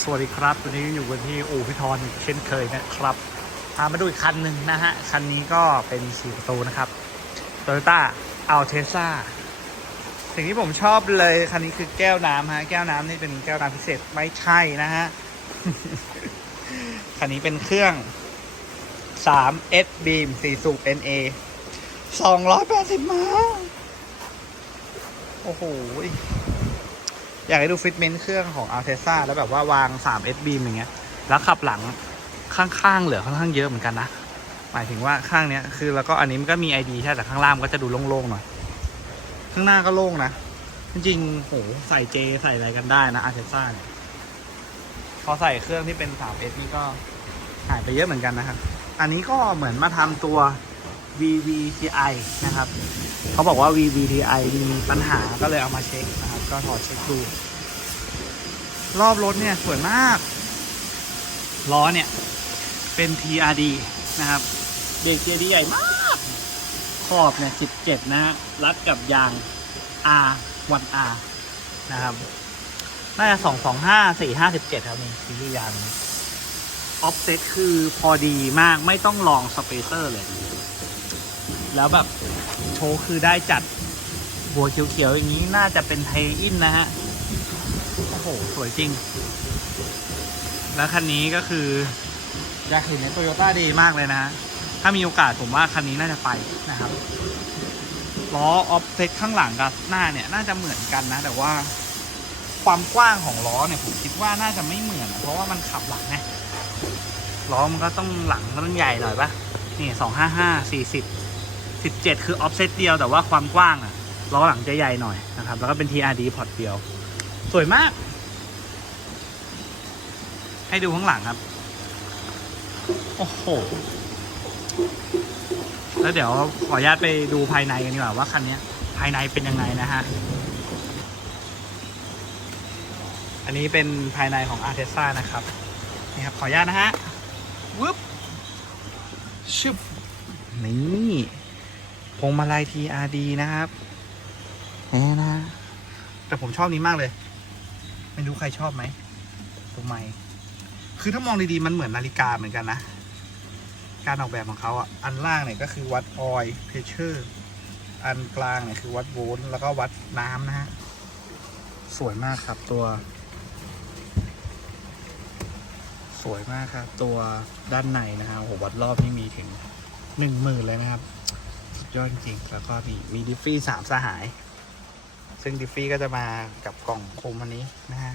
สวัสดีครับ วันนี้อยู่กันที่อู่พิทรอีกเช่นเคยนะครับพามาดูอีกคันหนึ่งนะฮะ คันนี้ก็เป็นสี่ประตูนะครับ Toyota Alteza สิ่งที่ผมชอบเลย คันนี้คือแก้วน้ำฮะ แก้วน้ำนี่เป็นแก้วน้ำพิเศษไม่ใช่นะฮะ คันนี้เป็นเครื่อง3 S Beam 4สูบ NA 280ม้าโอ้โห อยากให้ดูฟิตเมนต์เครื่องของ a l t e s a แล้วแบบว่าวาง3 S beam อย่างเงี้ย แล้วขับหลังข้างๆเหลือค่อนข้างเยอะเหมือนกันนะ หมายถึงว่าข้างเนี้ยคือแล้วก็อันนี้มันก็มี ID ใช่แต่ข้างล่างก็จะดูโล่งๆหน่อย ข้างหน้าก็โล่งนะ จริงๆโหใส่เจใส่อะไรกันได้นะ a l t e s a เนี่ยพอใส่เครื่องที่เป็น 3S นี่ก็หายไปเยอะเหมือนกันนะครับ อันนี้ก็เหมือนมาทำตัว VVTi นะครับ เขาบอกว่า VVTi มีปัญหาก็เลยเอามาเช็คนะครับ ก็ถอดเช็คดู รอบรถเนี่ยสวยมาก ล้อเนี่ย เป็น TRD นะครับ เบรก TRD ใหญ่มาก ขอบเนี่ย 17 นะฮะรัดกับยาง R1R นะครับน่าจะ225 457ครับนี่ซีรีส์ยางออฟเซ็ตคือพอดีมากไม่ต้องลองสเปเซอร์เลย แล้วแบบ โชว์คือได้จัดหัวเขียวๆอย่างนี้น่าจะเป็นไทอินนะฮะ โอ้โห สวยจริง แล้วคันนี้ก็คือ อยากเห็นในโตโยต้าดีมากเลยนะฮะ ถ้ามีโอกาสผมว่าคันนี้น่าจะไปนะครับล้อออฟเซ็ตข้างหลังกับหน้าเนี่ย น่าจะเหมือนกันนะ แต่ว่าความกว้างของล้อเนี่ยผมคิดว่าน่าจะไม่เหมือน เพราะว่ามันขับหลังไงล้อมันก็ต้องหลังมันต้องใหญ่หน่อยปะนี่สองห้าห้าสี่สิบ 17 คือออฟเซตเดียวแต่ว่าความกว้างอะล้อหลังจะใหญ่หน่อยนะครับ แล้วก็เป็น TRD พอร์ตเดียว สวยมาก ให้ดูข้างหลังครับ โอ้โห แล้วเดี๋ยวขออนุญาตไปดูภายในกันดีกว่าว่าคันนี้ภายในเป็นยังไงนะฮะ อันนี้เป็นภายในของ a r t e s a นะครับ นี่ครับขออนุญาตนะฮะวึบชึบนี่ พวงมาลัย TRD นะครับนี่นะ แต่ผมชอบนี้มากเลย ไม่รู้ใครชอบไหมตรงไม้คือถ้ามองดีๆ มันเหมือนนาฬิกาเหมือนกันนะ การออกแบบของเขาอะ อันล่างเนี่ยก็คือวัดออยล์เพชเชอร์ อันกลางเนี่ยคือวัดโวลต์แล้วก็วัดน้ำนะฮะ สวยมากครับตัว สวยมากครับ ตัวด้านในนะฮะโอ้โหวัดรอบนี่มีถึงหนึ่งหมื่นเลยนะครับสุด ยอดจริงแล้วก็มีมีดิฟฟี่สามสหาย ซึ่งดิฟฟี่ก็จะมากับกล่องโคมอันนี้นะฮะ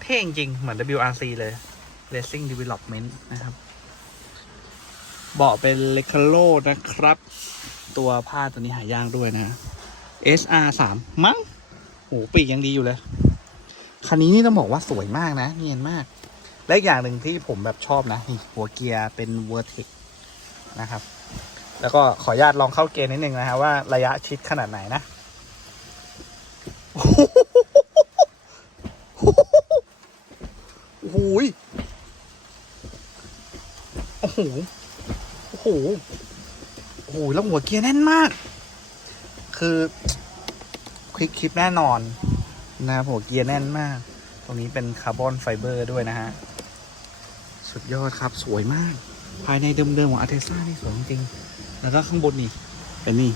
เท่จริงเหมือน WRC เลย Racing Development นะครับ เบาะเป็นเลคาโลนะครับ ตัวผ้าตัวนี้หายากด้วยนะ SR 3มั้งโหปีกยังดีอยู่เลย คันนี้นี่ต้องบอกว่าสวยมากนะ เนียนมาก และอีกอย่างหนึ่งที่ผมแบบชอบนะนี่หัวเกียร์เป็น Vertex นะครับ แล้วก็ขออนุญาตลองเข้าเกณฑ์นิดนึงนะฮะว่าระยะชิดขนาดไหนนะ โอ้โหโอ้โห โอ้โห โอ้โห แล้วหัวเกียร์แน่นมาก คือคลิกคลิปแน่นอนนะหัวเกียร์แน่นมาก ตรงนี้เป็นคาร์บอนไฟเบอร์ด้วยนะฮะ สุดยอดครับ สวยมาก ภายในเดิมๆของอาเทซ่านี่สวยจริง แล้วก็ข้างบนนี่ เป็นนี่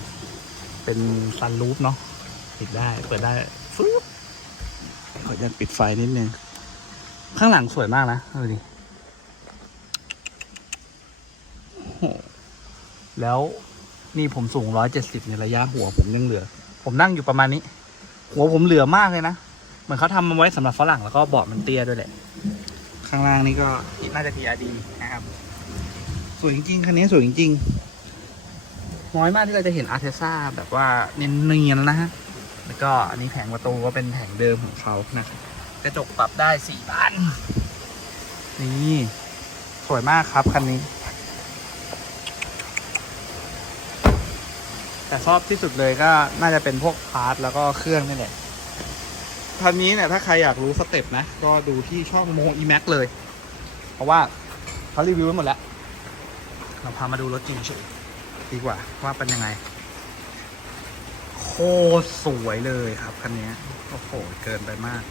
เป็นซันรูฟเนาะ ปิดได้ เปิดได้ฟึ๊บขออนุญาตปิดไฟนิดนึง ข้างหลังสวยมากนะดูดิโหแล้วนี่ผมสูงร้อยเจ็ดสิบในระยะหัวผมยังเหลือ ผมนั่งอยู่ประมาณนี้ หัวผมเหลือมากเลยนะ เหมือนเขาทำมาไว้สำหรับฝรั่งแล้วก็เบาะมันเตี้ยด้วยแหละ ข้างล่างนี่ก็น่าจะ TRD นะครับ สวยจริงๆ คันนี้สวยจริงๆ น้อยมากที่เราจะเห็นอาร์เทซ่าแบบว่าเนียนๆนะฮะ แล้วก็อันนี้แผงประตูก็เป็นแผงเดิมของเขานะครับกระจกปรับได้สี่บาน นี่ สวยมากครับคันนี้ แต่ชอบที่สุดเลยก็น่าจะเป็นพวกพาร์ทแล้วก็เครื่องนี่แหละคันนี้เนี่ยถ้าใครอยากรู้สเต็ปนะ ก็ดูที่ช่องโมอีแม็กเลย เพราะว่าเขารีวิวไว้หมดแล้ว เราพามาดูรถจริงเฉย ดีกว่า ว่าเป็นยังไง โคตรสวยเลยครับคันนี้โอ้โหเกินไปมาก